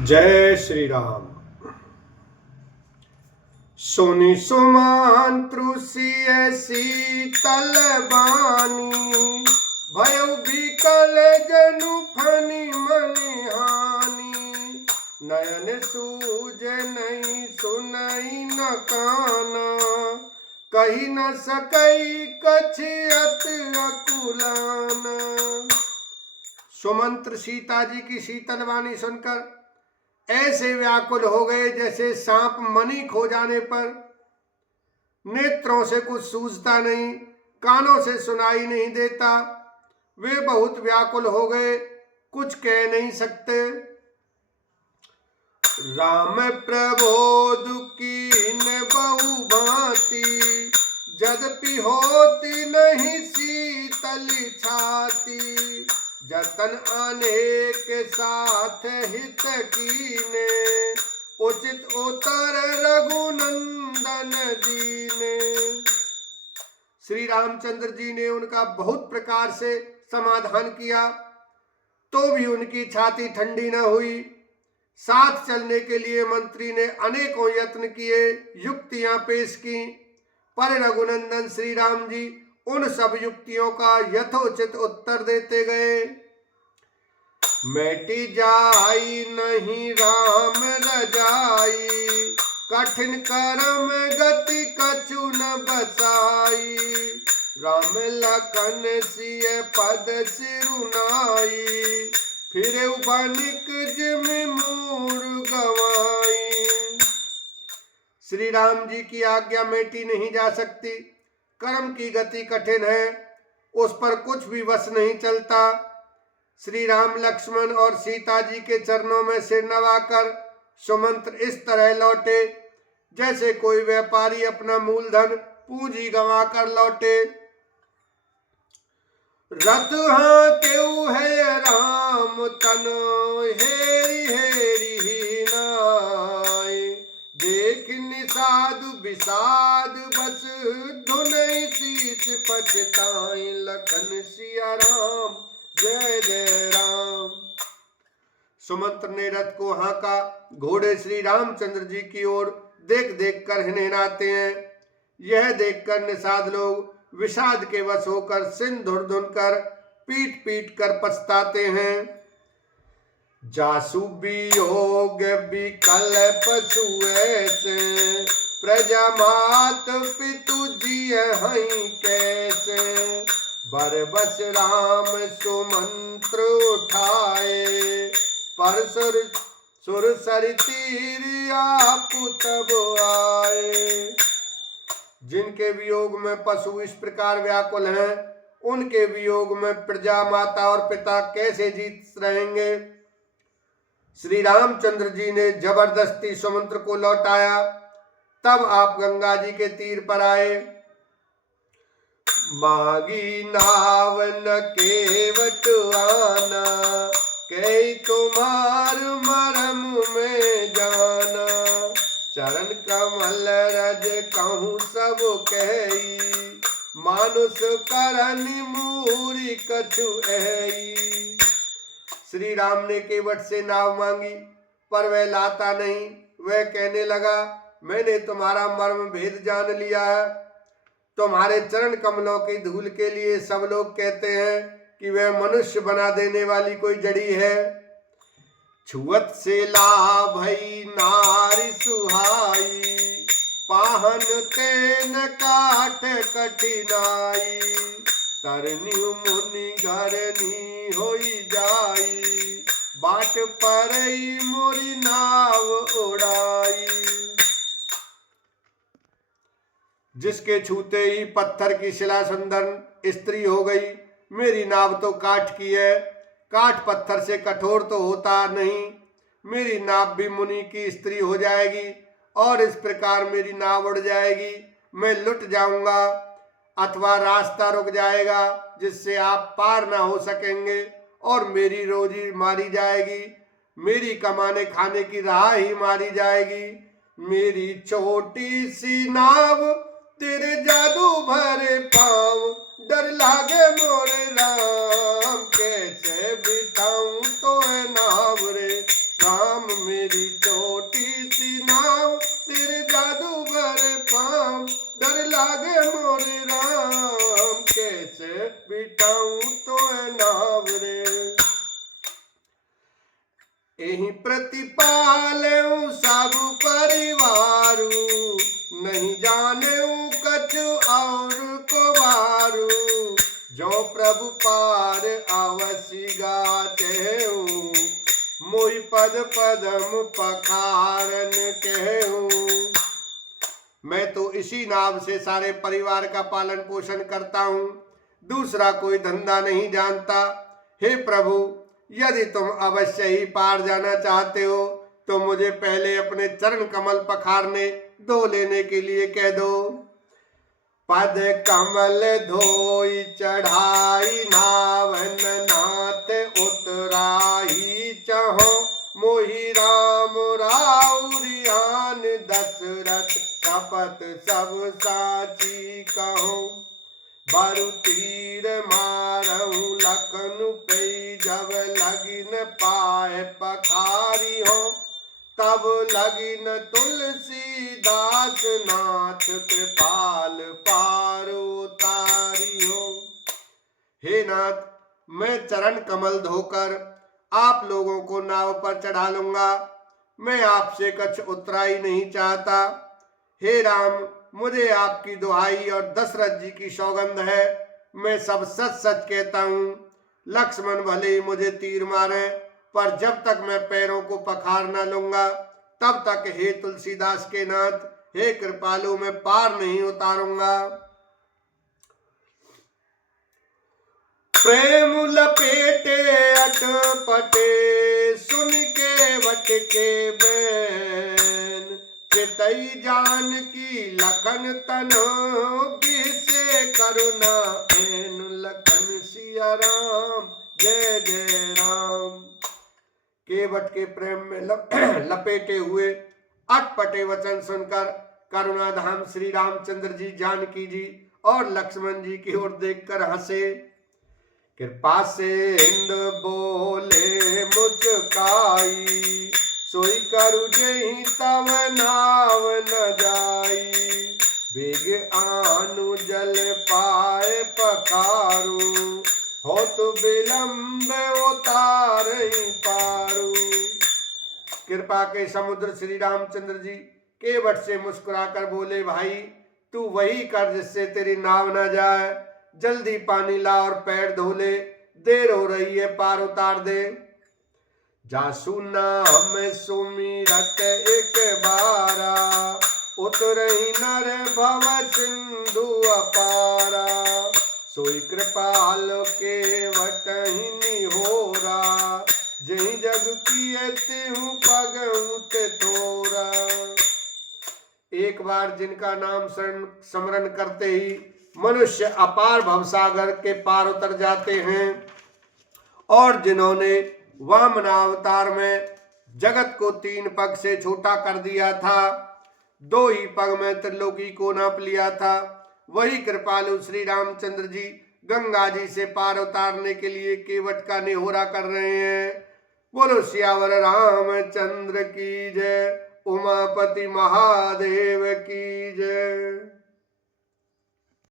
जय श्री राम। सोनी सुमंत्रुषिय शीतल बानी, भयउ बिकल जनु फनि मनि हानि। नयन सूज नहीं सुनई न काना, कही न सकई कछियत अकुलाना। सुमंत्र सीता जी की शीतल वाणी सुनकर ऐसे व्याकुल हो गए जैसे सांप मणि खो जाने पर। नेत्रों से कुछ सूझता नहीं, कानों से सुनाई नहीं देता। वे बहुत व्याकुल हो गए, कुछ कह नहीं सकते। राम प्रबोध कीन बहु भांति, यद्यपि होती नहीं शीतल छाती। जतन अनेक साथ हित कीने, उचित उतर रघुनंदन दीने। श्री रामचंद्र जी ने उनका बहुत प्रकार से समाधान किया, तो भी उनकी छाती ठंडी न हुई। साथ चलने के लिए मंत्री ने अनेकों यत्न किए, युक्तियां पेश की, पर रघुनंदन श्री राम जी उन सब युक्तियों का यथोचित उत्तर देते गए। मेटी जाई नहीं राम रजाई, कठिन कर्म गति कछु न बसाई। राम लखन सिय पद सिरुनाई, फिर बनिक जिम मूर गवाई। श्री राम जी की आज्ञा मेटी नहीं जा सकती। कर्म की गति कठिन है, उस पर कुछ भी वश नहीं चलता। श्री राम लक्ष्मण और सीता जी के चरणों में सिर नवाकर सुमंत्र इस तरह लौटे जैसे कोई व्यापारी अपना मूलधन पूंजी गंवा कर लौटे। रथ हाँकेउ है राम तनो, हेरी हेरी ही नाय। देख निषाद विषाद बस, धुनई शीस पछताई। लखन सिया राम जय जय राम। सुमंत्र ने रथ को हाँका। घोड़े श्री रामचंद्र जी की ओर देख देख कर हिनहिनाते हैं। यह देखकर निषाद लोग विषाद के वश होकर सिन धुन धुन कर पीट पीट कर पछताते हैं। जासु वियोग विकल पशु ऐसे, प्रजा मात पितु जिय हई कैसे। बरबस राम सुमंत्र उठाए, पर सुर सरि तीर आप तब आए। जिनके वियोग में पशु इस प्रकार व्याकुल हैं, उनके वियोग में प्रजा माता और पिता कैसे जीत रहेंगे। श्री रामचंद्र जी ने जबरदस्ती सुमंत्र को लौटाया। तब आप गंगा जी के तीर पर आए। मागी नाव न केवट आना, कई तुम्हार मरम में जाना। चरण कमल रज कहूँ सब कही, मानुष करनि मूरी कछु ऐई। श्री राम ने केवट से नाव मांगी, पर वह लाता नहीं। वह कहने लगा, मैंने तुम्हारा मर्म भेद जान लिया है। तुम्हारे चरण कमलों की धूल के लिए सब लोग कहते हैं कि वह मनुष्य बना देने वाली कोई जड़ी है। छुअत से लाभई नारी सुहाई, पाहन तेन काट कठिनाई। तरनी मुनि घरनी होई जाई, बाट परई मोरी नाव उड़ाई। जिसके छूते ही पत्थर की शिला सुंदर स्त्री हो गई। मेरी नाव तो काठ की है, काठ पत्थर से कठोर तो होता नहीं। मेरी नाव भी मुनि की स्त्री हो जाएगी और इस प्रकार मेरी नाव उड़ जाएगी। मैं लुट जाऊंगा अथवा रास्ता रुक जाएगा, जिससे आप पार ना हो सकेंगे और मेरी रोजी मारी जाएगी। मेरी कमाने खाने की राह ही मारी जाएगी। मेरी छोटी सी नाव तेरे जादू भरे पाँव, डर लागे मोरे राम। कैसे बिठाऊं तो है नाव रे राम मेरी छोटी सी नाव तेरे जादू भरे पाँव डर लागे मोरे राम कैसे बिठाऊं तो नाव रे यही प्रतिपालूं सब परिवारू नहीं जाने कछु और को वारू जो प्रभु पार अवश्य गाते मोहि पद पदम पखारन कहूं। मैं तो इसी नाव से सारे परिवार का पालन पोषण करता हूँ, दूसरा कोई धंधा नहीं जानता। हे प्रभु, यदि तुम अवश्य ही पार जाना चाहते हो तो मुझे पहले अपने चरण कमल पखारने धो लेने के लिए कह दो। पद कमल धोई चढ़ाई नावन नाथ उतराही चहो मोहि राम राउरियान दशरथ शपथ सब साची कहो बारू तीर मारहूं लखन पे जब लगिन पाए पखारी हो तब लगिन तुलसीदास नाथ कृपाल पार उतारी हो। हे नाथ, मैं चरण कमल धोकर आप लोगों को नाव पर चढ़ा लूंगा, मैं आपसे कुछ उतराई नहीं चाहता। हे राम, मुझे आपकी दुहाई और दशरथ जी की सौगंध है, मैं सब सच सच कहता हूँ। लक्ष्मण भले ही मुझे तीर मारे पर जब तक मैं पैरों को पखार न लूंगा तब तक हे तुलसीदास के नाथ, हे कृपालु, मैं पार नहीं उतारूंगा। प्रेम लपेटे अटपटे सुन के वट के बैन चितई जान की लखन तनो से करुणा एन लखन सिया राम जय जय राम। केवट के प्रेम में लपेटे हुए अटपटे वचन सुनकर करुणाधाम श्री रामचंद्र जी, जानकी जी और लक्ष्मण जी की ओर देखकर हंसे। कृपा से हिंद बोले मुस्काई सोई करु जही तव नाव न जाई बेग आनु जल पाए पखारू हो तो विलंब उतारही पारू। कृपा के समुद्र श्री रामचंद्र जी केवट से मुस्कुराकर बोले, भाई तू वही कर जिससे तेरी नाव न जाए, जल्दी पानी ला और पैर धो ले, देर हो रही है, पार उतार दे। जासु नाम सुमिरत एक बारा उतरही नर भव सिंधु अपारा सोई कृपाल के वटहिनी होरा जही जग किए तिहु पगउत तोरा। एक बार जिनका नाम स्मरण करते ही मनुष्य अपार भवसागर के पार उतर जाते हैं और जिन्होंने वामनावतार में जगत को 3 पग से छोटा कर दिया था, 2 ही पग में त्रिलोकी को नाप लिया था, वही कृपालु श्री रामचंद्र जी गंगा जी से पार उतारने के लिए केवट का निहोरा कर रहे हैं। बोलो सियावर रामचंद्र की जय, उमापति महादेव की जय।